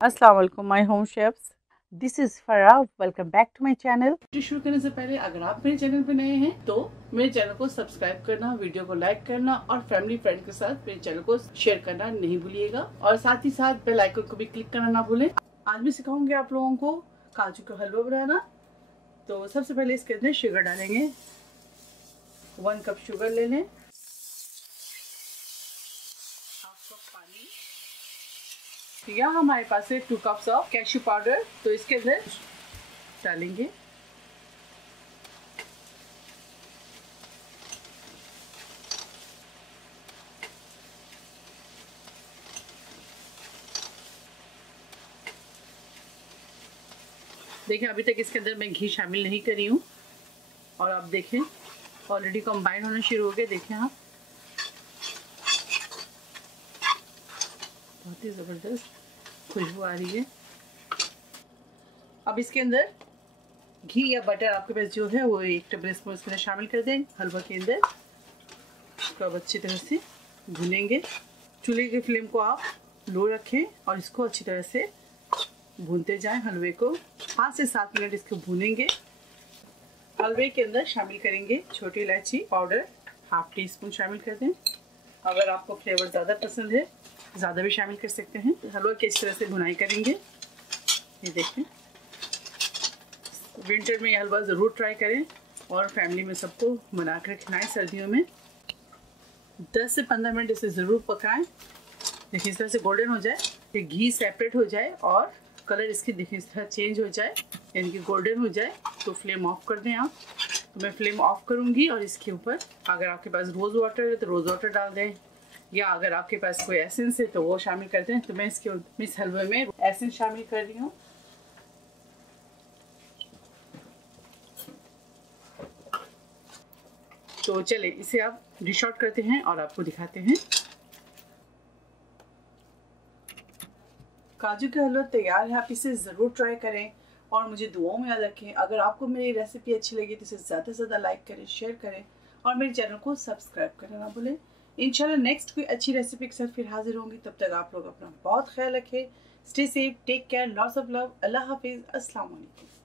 अस्सलाम वालेकुम my home chefs, this is Farah. Welcome back to my channel. शुरू करने से पहले अगर आप मेरे चैनल पे नए हैं तो मेरे चैनल को सब्सक्राइब करना, वीडियो को लाइक करना और फैमिली फ्रेंड के साथ मेरे चैनल को शेयर करना नहीं भूलिएगा और साथ ही साथ बेल आइकन को भी क्लिक करना ना भूलें। आज मैं सिखाऊंगी आप लोगों को काजू का हलवा बनाना। तो सबसे पहले इसके अंदर शुगर डालेंगे। 1 कप शुगर ले लें, पानी। यहाँ हमारे पास है 2 कप्स ऑफ कैशू पाउडर, तो इसके अंदर डालेंगे। देखिए अभी तक इसके अंदर मैं घी शामिल नहीं करी हूँ और आप देखें ऑलरेडी कंबाइन होना शुरू हो गया। देखें आप, बहुत ही ज़बरदस्त खुशबू आ रही है। अब इसके अंदर घी या बटर आपके पास जो है वो 1 टेबल स्पून इसके अंदर शामिल कर दें हलवा के अंदर। इसको अब अच्छी तरह से भूनेंगे। चूल्हे की फ्लेम को आप लो रखें और इसको अच्छी तरह से भूनते जाएं। हलवे को 5 से 7 मिनट इसको भूनेंगे। हलवे के अंदर शामिल करेंगे छोटी इलायची पाउडर, 1/2 टीस्पून शामिल कर दें। अगर आपको फ्लेवर ज़्यादा पसंद है ज़्यादा भी शामिल कर सकते हैं। हलवा की इस तरह से भुनाई करेंगे। ये देखें, विंटर में ये हलवा ज़रूर ट्राई करें और फैमिली में सबको बना कर खिलाएं। सर्दियों में 10 से 15 मिनट इसे ज़रूर पकाएं। देखिए इस तरह से गोल्डन हो जाए, ये घी सेपरेट हो जाए और कलर इसकी देखिए इस तरह चेंज हो जाए, यानी कि गोल्डन हो जाए तो फ्लेम ऑफ कर दें आप। तो मैं फ्लेम ऑफ करूँगी और इसके ऊपर अगर आपके पास रोज़ वाटर है तो रोज़ वाटर डाल दें, या अगर आपके पास कोई एसेंस है तो वो शामिल कर दें। तो मैं इस हलवे में एसेंस शामिल कर रही हूँ। तो चले इसे आप डिश आउट करते हैं और आपको दिखाते हैं। काजू का हलवा तैयार है, आप इसे ज़रूर ट्राई करें और मुझे दुआओं में याद रखें। अगर आपको मेरी रेसिपी अच्छी लगी तो इसे ज़्यादा से ज़्यादा लाइक करें, शेयर करें और मेरे चैनल को सब्सक्राइब करना ना भूलें। इंशाल्लाह नेक्स्ट कोई अच्छी रेसिपी के साथ फिर हाजिर होंगी। तब तक आप लोग अपना बहुत ख्याल रखें। Stay safe, take care, lots of love. अल्लाह हाफिज़, अस्सलाम वालेकुम।